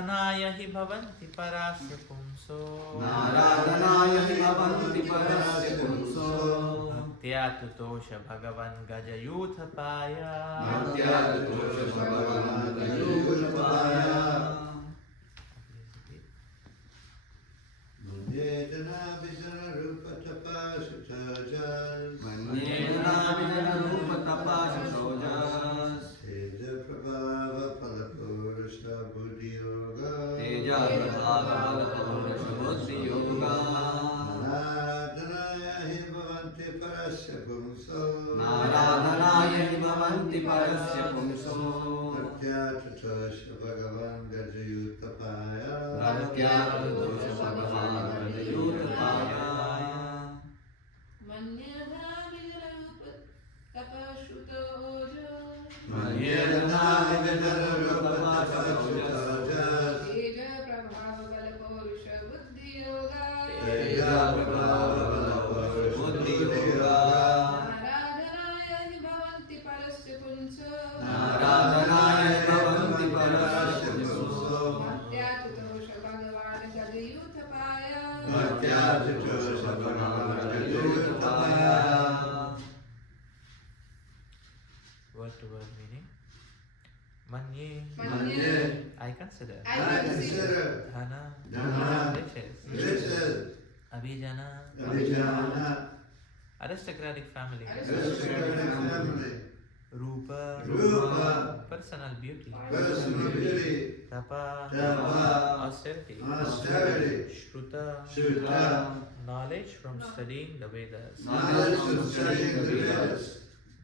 Naradhanaya hi bhavanti parasya pumso. Naradhanaya hi bhavanti parasya pumso. Bhaktya tutosha bhagavan gajayuthapaya. Bhaktya tutosha bhagavan gajayuthapaya. Manyedana vidana rupa tapasya tajas. Manyedana vidana rupa tapasya tajas. Teja prabhava palapurusha buddhi yoga. Teja prabhava palapurusha buddhi yoga. Naradhanaya hi bhavanti parasya pumso. Naradhanaya hi bhavanti parasya pumso. Bhaktya tutosha bhagavan gajayuthapaya. Bhaktya tutosha bhagavan gajayuthapaya. Manyedana vidana rupa tapasya tajas. Teja prabhava balapurusha buddhi yoga. Teja prabhava palapurusha buddhi yoga. Naradhanaya hi bhavanti parasya pumso. Naradhanaya hi bhavanti parasya pumso. Bhaktya tutosha bhagavan gajayuthapaya. Bhaktya tutosha bhagavan gajayuthapaya. Word to word meaning. Manye. Manye. I consider. I consider. Dhana. Dhana. Riches. Riches. Abhijana. Abhijana. Aristocratic family. Aristocratic family. Rupa. Rupa. Personal beauty. Personal beauty. Tapa. Tapa. Austerity. Austerity. Shruta. Shruta. Knowledge from studying the Vedas. Knowledge from studying the Vedas.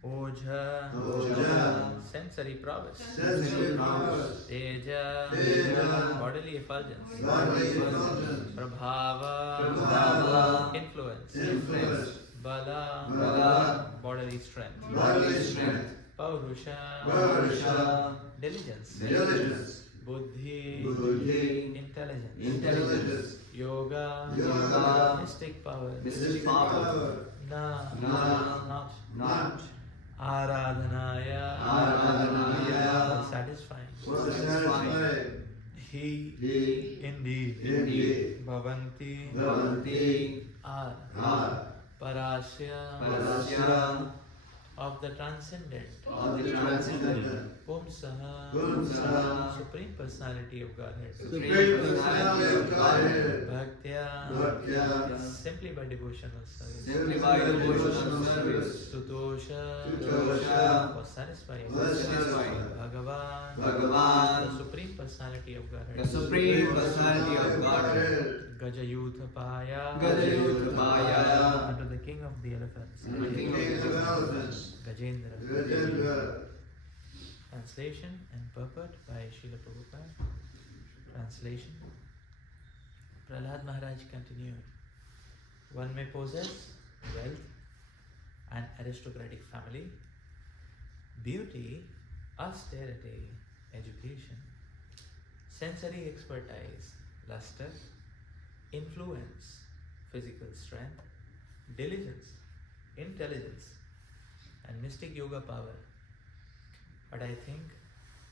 Ojha. Ojha. Sensory prowess. Sensory powers. Teja. Teja. Bodily effulgence. Bodily effulgence. Prabhava. Prabhava. Influence. Influence. Bala. Bala. Bodily strength. Bodily strength. Paurusha. Paurusha. Diligence. Diligence. Buddhi. Buddhi. Intelligence. Intelligence. Yoga. Yoga. Mystic power. Mystic power. Na. Na. Not. Aradhanaya. Aradhanaya. Satisfying. For satisfying. He. He. Indeed. Indeed. Bhavanti. Bhavanti. Are. Parasya. Parasya. Of the transcendent. Of the transcendent. Pumsaha. Pumsaha. Supreme Personality of Godhead. Supreme Personality of Godhead. Bhaktya. Bhaktya. Simply by devotional service. Simply by devotional service. Tutosha. Tutosha. For satisfying. For satisfying. Bhagavan. Bhagavan. The Supreme Personality of Godhead. The Supreme Personality of Godhead. Gajayuthapaya. Gajayuthapaya. Unto the King of the Elephants. The King of Elephants. Gajendra. Gajendra. Translation and purport by Srila Prabhupada. Translation. Prahlad Maharaj continued. One may possess wealth, an aristocratic family, beauty, austerity, education, sensory expertise, luster, influence, physical strength, diligence, intelligence, and mystic yoga power. But I think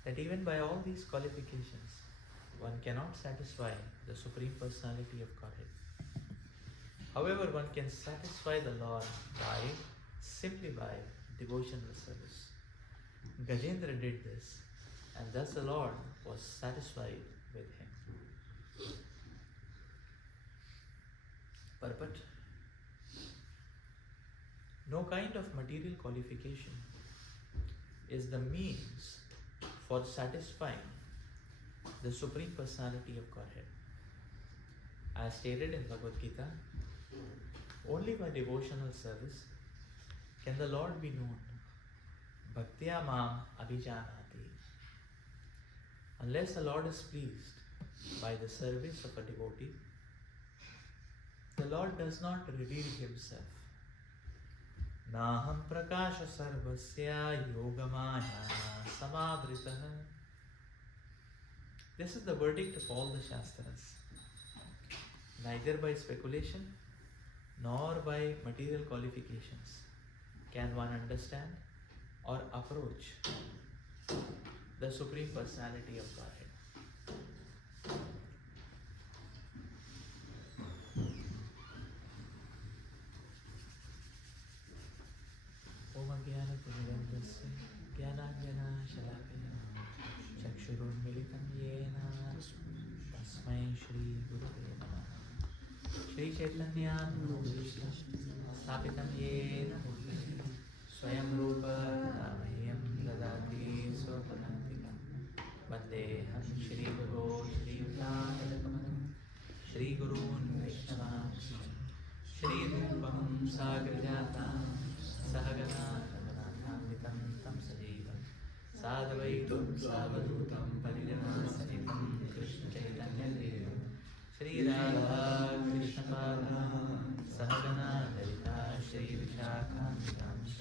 that even by all these qualifications, one cannot satisfy the Supreme Personality of Godhead. However, one can satisfy the Lord simply by devotional service. Gajendra did this, and thus the Lord was satisfied with him. Purport. No kind of material qualification is the means for satisfying the Supreme Personality of Godhead. As stated in Bhagavad Gita, only by devotional service can the Lord be known. Bhaktya mam abhijanati. Unless the Lord is pleased by the service of a devotee, the Lord does not reveal himself. Naham prakasha sarvasya yogamaya samavritah. This is the verdict of all the Shastras. Neither by speculation nor by material qualifications can one understand or approach the Supreme Personality of Godhead. ज्ञानतिमिरन्दस्य ज्ञानाञ्जनशलाकया चक्षुरुन्मिलितं येन तस्मै श्रीगुरवे नमः। श्रीचैतन्यामृतं स्थापितं येन भूतले स्वयं रूप मह्यं ददाति स्वपदान्तिकं वन्देऽहं श्रीगुरो श्रीयुतापदकमलं श्रीगुरून् वैष्णवांश्च श्रीरूपं साग्रजातां सहगना रघुनाथान्वितं तं सजीवं साद्वैतं सावधूतं परिजनासहितं कृष्णचैतन्यदेवं श्रीराधा कृष्णपादा सहगना ललिता श्रीविशाखान्वितांश्च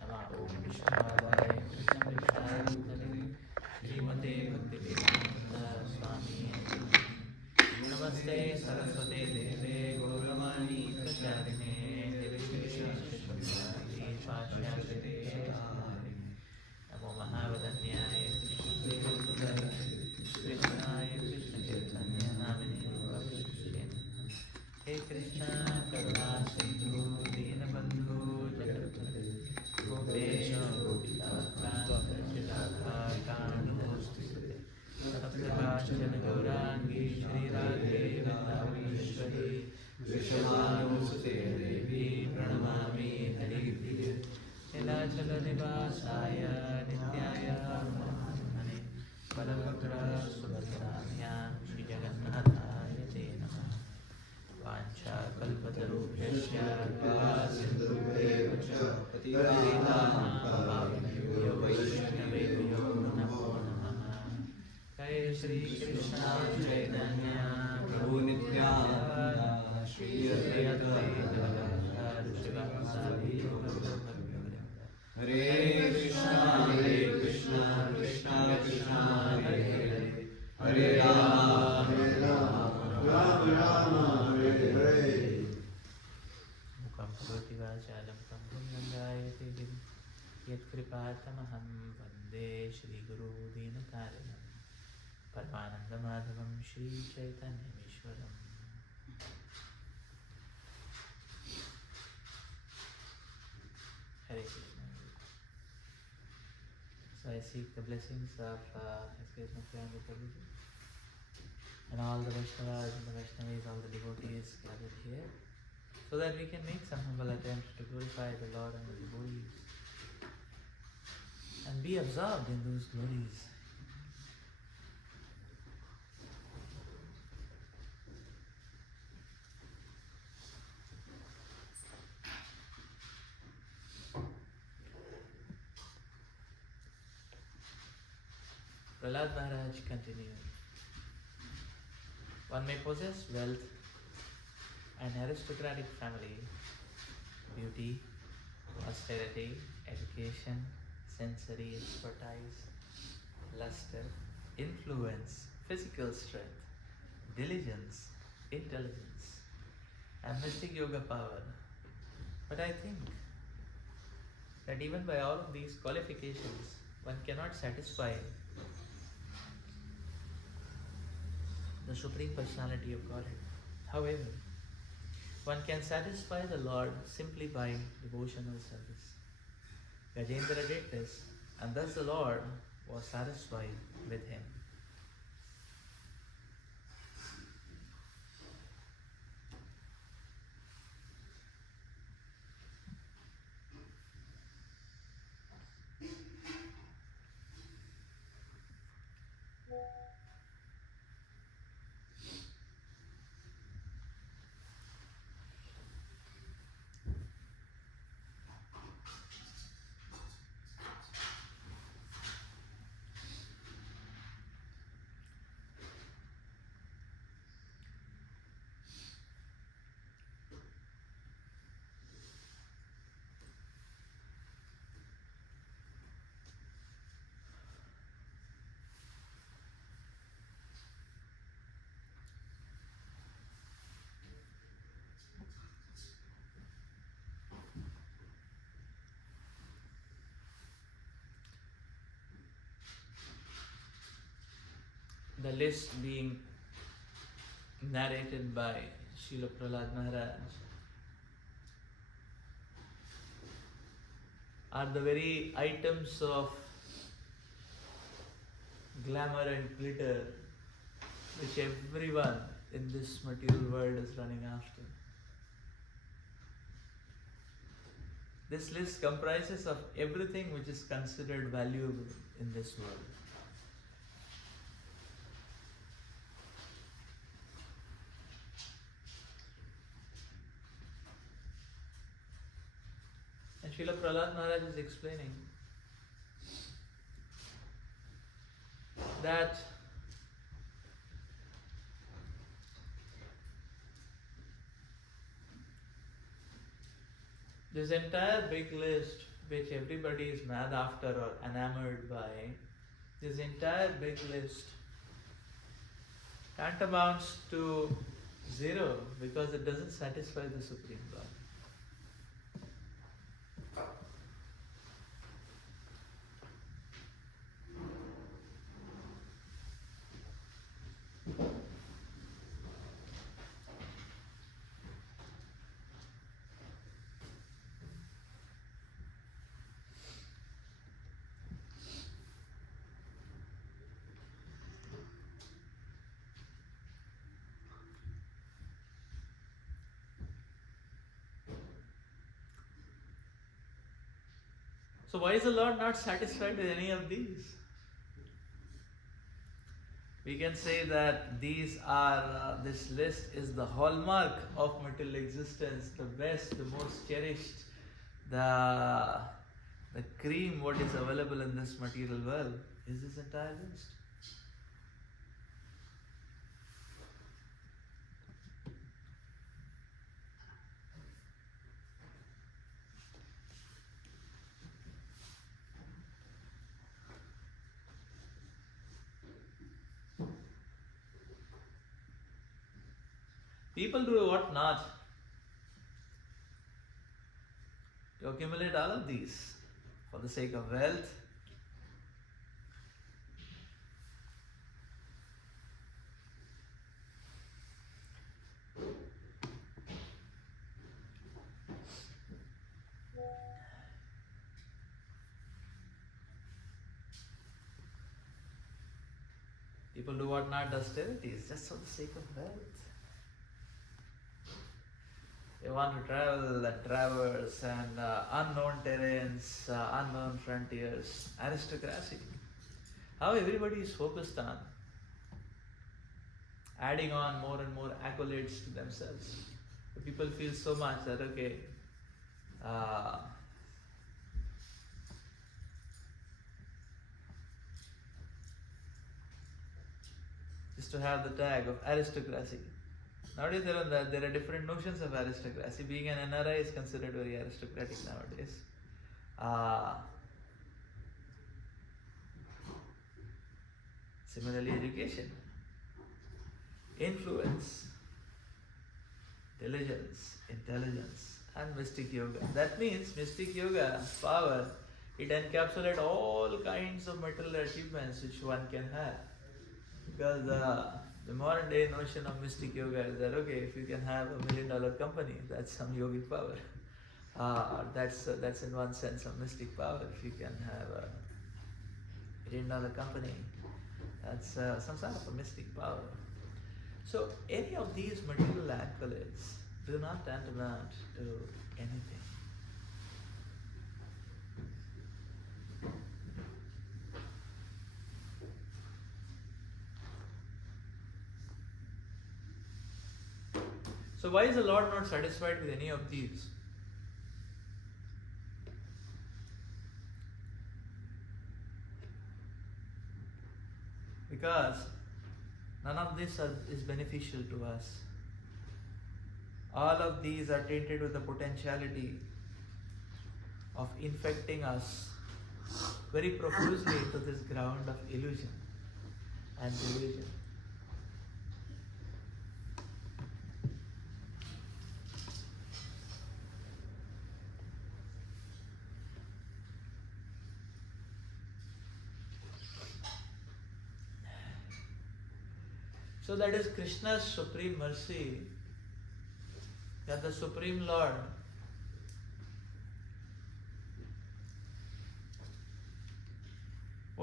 नमः ॐ विष्णुपादाय कृष्णपृष्ठाय भूतले श्रीमते भक्तिवेदान्त स्वामी नमस्ते सरस्वते देवे गौरवाणी प्रचारिणे निर्विशेषशून्यादी नमो महावदन्याय कृष्णाय कृष्णचैतन्य नामिने गौरवाणी हे कृष्ण करुणा सिंधु दीनबंधु जगत्पते गोपेश गोपिकान्त सप्तकाञ्चन गौराङ्गी श्रीराधे वृन्दावनेश्वरी वृषभानुसुते देवी प्रणमामि हरिप्रिये नीलाचलनिवासाय नित्याय नमोऽनन्ते बलभद्रसुभद्राभ्यां श्रीजगन्नाथाय ते नमः। वाञ्छाकल्पतरुभ्यश्च कृपासिन्धुभ्येव च पतितानां पावनेभ्यो वैष्णवेभ्यो नमो नमः। जय श्री कृष्ण चैतन्य प्रभु नित्यानंद श्री अद्वैत गदाधर शिवासादि Hare Krishna, कृष्ण कृष्ण हरे हरे हरे राम राम राम हरे हरे। मुखं करोति वाचालं पङ्गुं लङ्घयते गिरिं यत्कृपातमहं वन्दे श्रीगुरो दीनतारिणं परमानन्दमाधवं श्रीचैतन्यमीश्वरम्। Hare Krishna. So I seek the blessings of His Grace Mukund Lila Prabhu BG and all the Vaishnavas and the Vaishnavis, all the devotees gathered here, so that we can make some humble attempt to glorify the Lord and the devotees and be absorbed in those glories. Prahlad Maharaj continued. One may possess wealth, an aristocratic family, beauty, austerity, education, sensory expertise, luster, influence, physical strength, diligence, intelligence, and mystic yoga power. But I think that even by all of these qualifications, one cannot satisfy the Supreme Personality of Godhead. However, one can satisfy the Lord simply by devotional service. Gajendra did this, and thus the Lord was satisfied with him. The list being narrated by Srila Prahlad Maharaj are the very items of glamour and glitter which everyone in this material world is running after. This list comprises of everything which is considered valuable in this world. And Srila Prahlad Maharaj is explaining that this entire big list which everybody is mad after or enamored by, this entire big list tantamounts to zero because it doesn't satisfy the Supreme Lord. So why is the Lord not satisfied with any of these? We can say that these are, this list is the hallmark of material existence, the best, the most cherished, the cream what is available in this material world is this entire list. People do what not to accumulate all of these for the sake of wealth. People do what not, austerities, just for the sake of wealth. They want to travel and traverse and unknown terrains, unknown frontiers, aristocracy. How everybody is focused on adding on more and more accolades to themselves. The people feel so much that, okay, just to have the tag of aristocracy. Nowadays there are different notions of aristocracy. Being an NRI is considered very aristocratic nowadays. Similarly, education, influence, diligence, intelligence, and mystic yoga. That means mystic yoga, power, it encapsulates all kinds of material achievements which one can have. Because the modern day notion of mystic yoga is that, okay, if you can have $1 million company, that's some yogic power. That's in one sense of mystic power. If you can have a $1 million company, that's some sort of a mystic power. So any of these material accolades do not tantamount to anything. So why is the Lord not satisfied with any of these? Because none of this is beneficial to us. All of these are tainted with the potentiality of infecting us very profusely into this ground of illusion and delusion. So that is Krishna's supreme mercy, that the Supreme Lord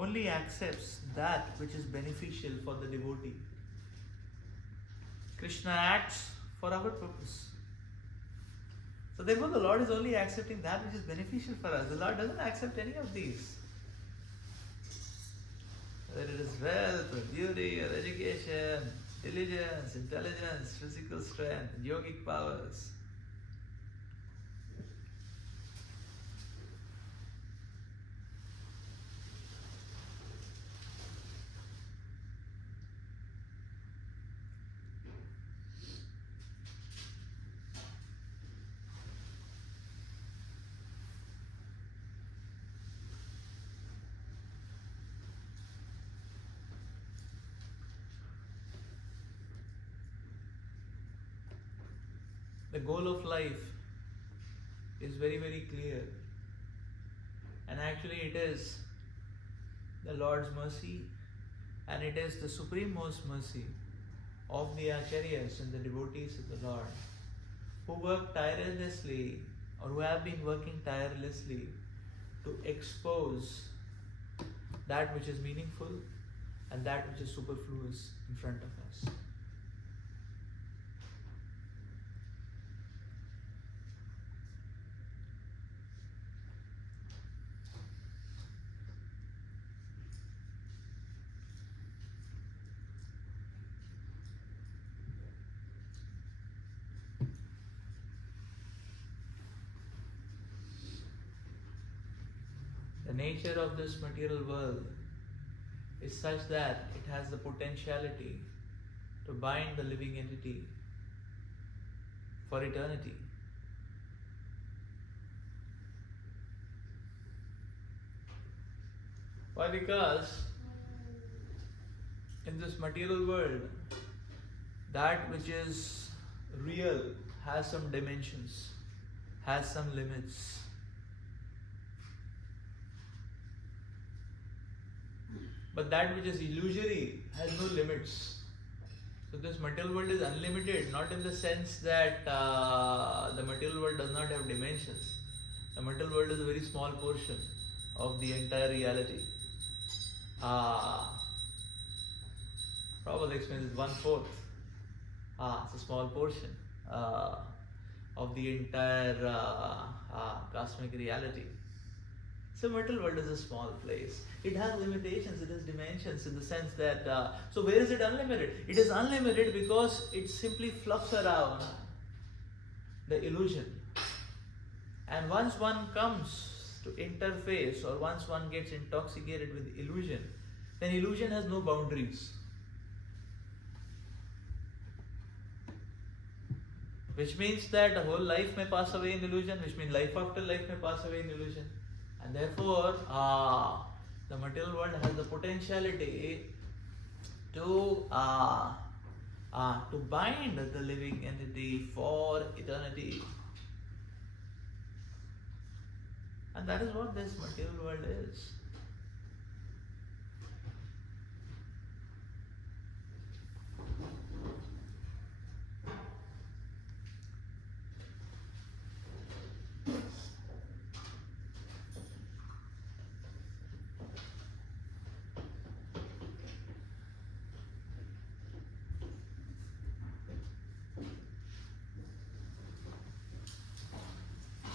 only accepts that which is beneficial for the devotee. Krishna acts for our purpose. So therefore the Lord is only accepting that which is beneficial for us. The Lord doesn't accept any of these. Whether it is wealth or beauty or education, diligence, intelligence, physical strength, yogic powers. The goal of life is very, very clear. And actually it is the Lord's mercy, and it is the supremost mercy of the Acharyas and the devotees of the Lord who work tirelessly, or who have been working tirelessly to expose that which is meaningful and that which is superfluous in front of us. The nature of this material world is such that it has the potentiality to bind the living entity for eternity. Why? Because in this material world, that which is real has some dimensions, has some limits. But that which is illusory has no limits. So this material world is unlimited, not in the sense that the material world does not have dimensions. The material world is a very small portion of the entire reality. Prabhupada explains 1/4. It's a small portion of the entire cosmic reality. So material world is a small place. It has limitations, it has dimensions in the sense that, so where is it unlimited? It is unlimited because it simply fluffs around the illusion. And once one comes to interface, or once one gets intoxicated with illusion, then illusion has no boundaries. Which means that the whole life may pass away in illusion, which means life after life may pass away in illusion. And therefore, the material world has the potentiality to bind the living entity for eternity. And that is what this material world is.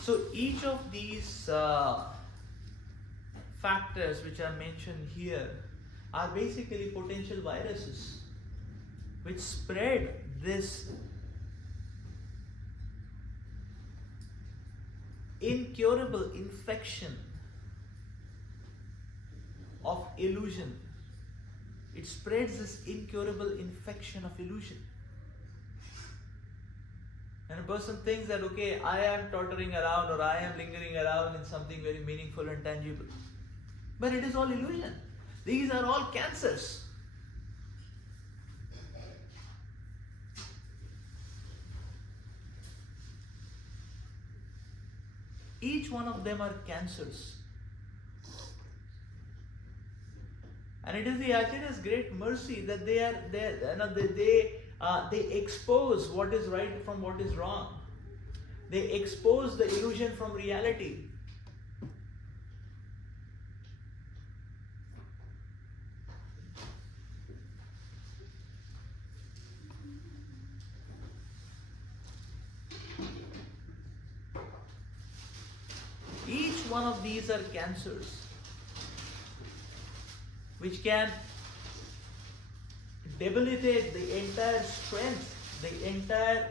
So each of these factors which are mentioned here are basically potential viruses which spread this incurable infection of illusion. It spreads this incurable infection of illusion. And a person thinks that, okay, I am tottering around, or I am lingering around in something very meaningful and tangible. But it is all illusion. These are all cancers. Each one of them are cancers. And it is the Acharya's great mercy that they expose what is right from what is wrong. They expose the illusion from reality. one of these are cancers which can debilitate the entire strength, the entire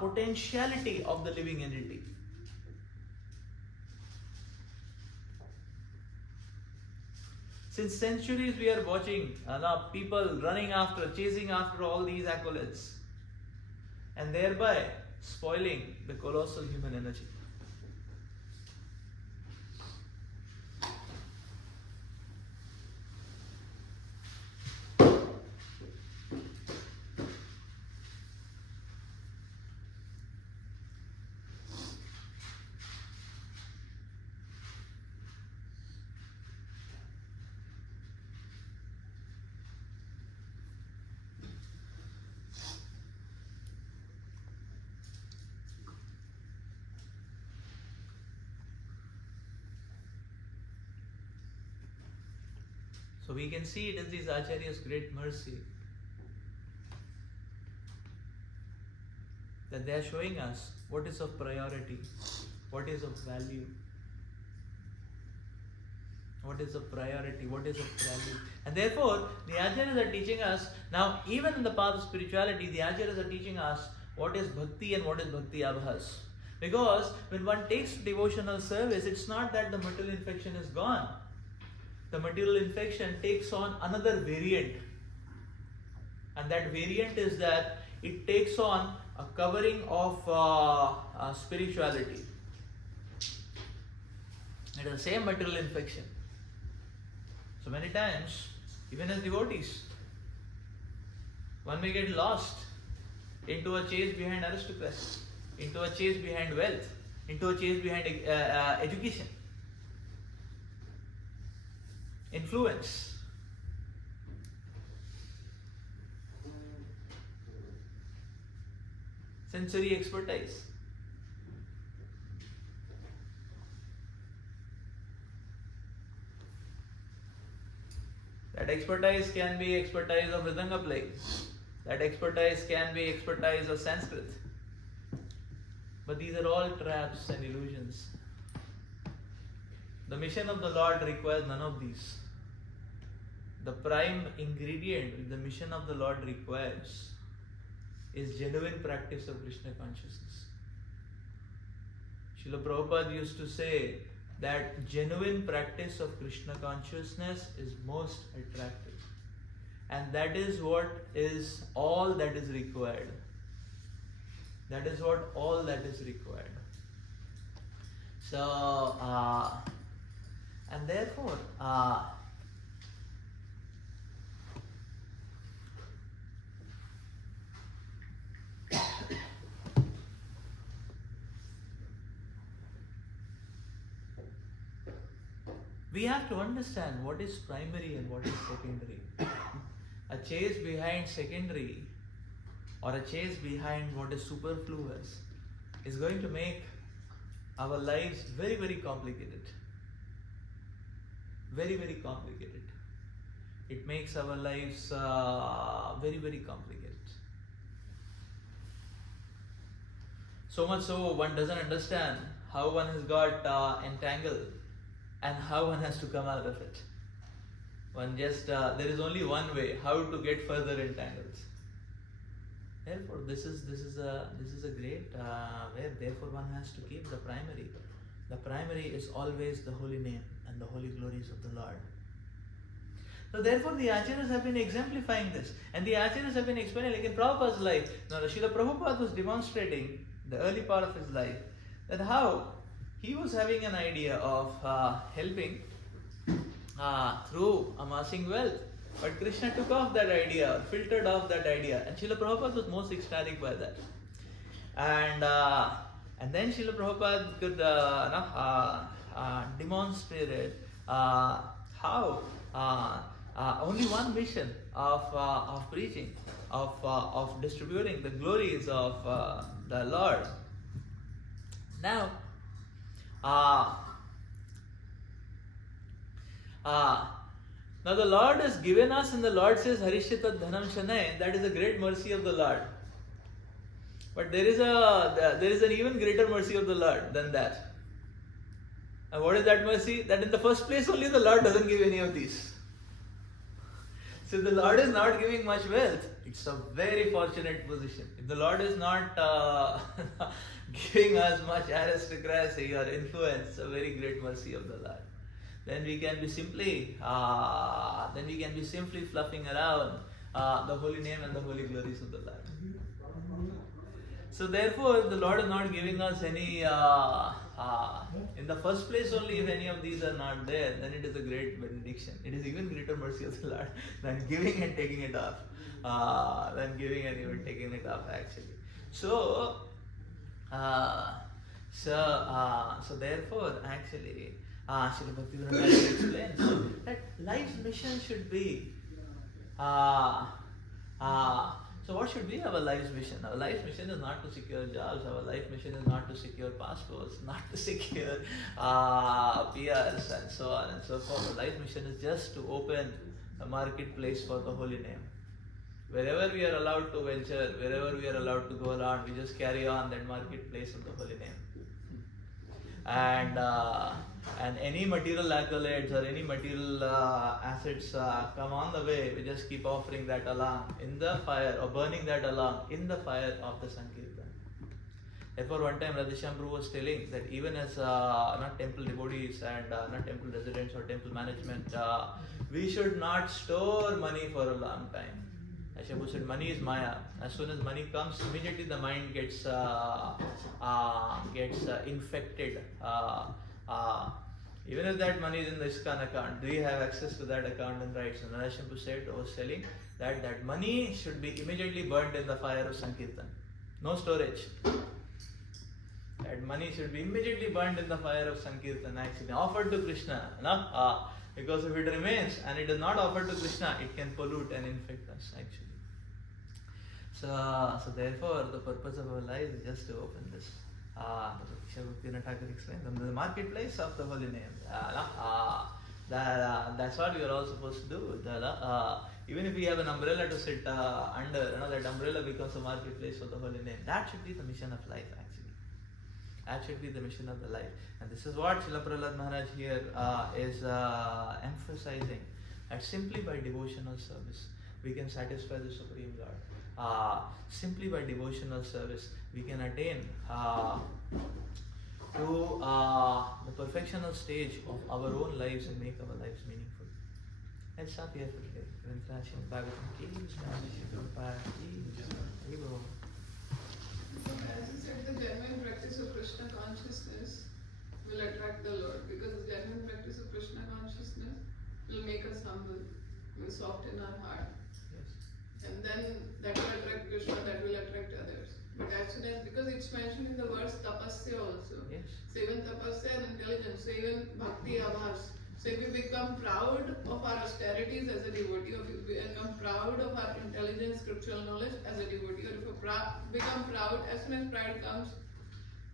potentiality of the living entity. Since centuries we are watching people running after, chasing after all these accolades and thereby spoiling the colossal human energy. So we can see it as these Acharyas' great mercy that they are showing us what is of priority, what is of value, what is of priority, what is of value. And therefore, the Acharyas are teaching us, now even in the path of spirituality, the Acharyas are teaching us what is bhakti and what is bhakti abhas. Because when one takes devotional service, it's not that the material infection is gone. The material infection takes on another variant, and that variant is that it takes on a covering of spirituality. It is the same material infection. So many times, even as devotees, one may get lost into a chase behind aristocracy, into a chase behind wealth, into a chase behind education, influence. Sensory expertise. That expertise can be expertise of Mridanga playing. That expertise can be expertise of Sanskrit. But these are all traps and illusions. The mission of the Lord requires none of these. The prime ingredient the mission of the Lord requires is genuine practice of Krishna consciousness. Srila Prabhupada used to say that genuine practice of Krishna consciousness is most attractive. And that is what is all that is required. That is what all that is required. So, and therefore, we have to understand what is primary and what is secondary. A chase behind secondary or a chase behind what is superfluous is going to make our lives very, very complicated. Very, very complicated. It makes our lives very, very complicated. So much so one doesn't understand how one has got entangled and how one has to come out of it. One just, there is only one way how to get further entangled. Therefore, this is a great way. Therefore, one has to keep the primary. The primary is always the holy name and the holy glories of the Lord. So therefore, the Acharyas have been exemplifying this, and the Acharyas have been explaining, like in Prabhupada's life. Now, Srila Prabhupada was demonstrating the early part of his life that how he was having an idea of helping through amassing wealth. But Krishna took off that idea, filtered off that idea, and Srila Prabhupada was most ecstatic by that. And then Srila Prabhupada could demonstrated how only one mission of preaching, of distributing the glories of the Lord. Now, now the Lord has given us, and the Lord says, Harishitat Dhanam Shanay, that is a great mercy of the Lord. But there is an even greater mercy of the Lord than that. And what is that mercy? That in the first place only the Lord doesn't give any of these. So if the Lord is not giving much wealth, it's a very fortunate position. If the Lord is not giving us much aristocracy or influence, it's a very great mercy of the Lord. Then we can be simply fluffing around the holy name and the holy glories of the Lord. So therefore, the Lord is not giving us any. In the first place, only if any of these are not there, then it is a great benediction. It is even greater mercy of the Lord than giving and taking it off. Actually. So therefore, actually, Srila Bhaktivedanta explains that life's mission should be. So what should be our life's mission? Our life's mission is not to secure jobs. Our life mission is not to secure passports, not to secure PRs and so on and so forth. Our life mission is just to open a marketplace for the holy name. Wherever we are allowed to venture, wherever we are allowed to go around, we just carry on that marketplace of the holy name. And any material accolades or any material assets come on the way, we just keep offering that along in the fire, or burning that along in the fire of the Sankirtan. Therefore, one time Radheshyam Prabhu was telling that even as not temple devotees and not temple residents or temple management, we should not store money for a long time. As Prabhu said, money is Maya. As soon as money comes, immediately the mind gets infected. Even if that money is in the ISKCON account, do you have access to that account and rights? And Radheshyam Prabhu was telling that money should be immediately burnt in the fire of Sankirtan. No storage. That money should be immediately burnt in the fire of Sankirtan, actually. Offered to Krishna. No? Because if it remains and it is not offered to Krishna, it can pollute and infect us, actually. So therefore, the purpose of our life is just to open this. Explained the marketplace of the holy name. That's what we are all supposed to do. Even if we have an umbrella to sit under, that umbrella becomes a marketplace for the holy name. That should be the mission of life, actually. That should be the mission of the life. And this is what Srila Prahlad Maharaj here is emphasizing. That simply by devotional service, we can satisfy the Supreme Lord. Simply by devotional service, we can attain to the perfectional stage of our own lives and make our lives meaningful. Let's stop here for today. As you said, the genuine practice of Krishna consciousness will attract the Lord, because the genuine practice of Krishna consciousness will make us humble, will soften our heart. And then that will attract Krishna, that will attract others. But as soon as, because it's mentioned in the verse tapasya also. Yes. So even tapasya and intelligence, so even bhakti avas. So if we become proud of our austerities as a devotee, or if we become proud of our intelligence, scriptural knowledge as a devotee, or if we become proud, as soon as pride comes,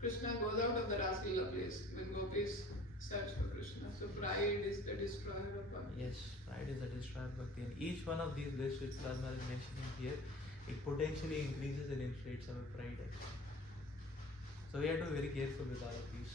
Krishna goes out of the Raslila place when gopis search for Krishna. So pride is the destroyer of bhakti. Yes, pride is the destroyer of bhakti. And each one of these lists which Plasma is mentioning here, it potentially increases and inflates our pride. So we have to be very careful with all of these.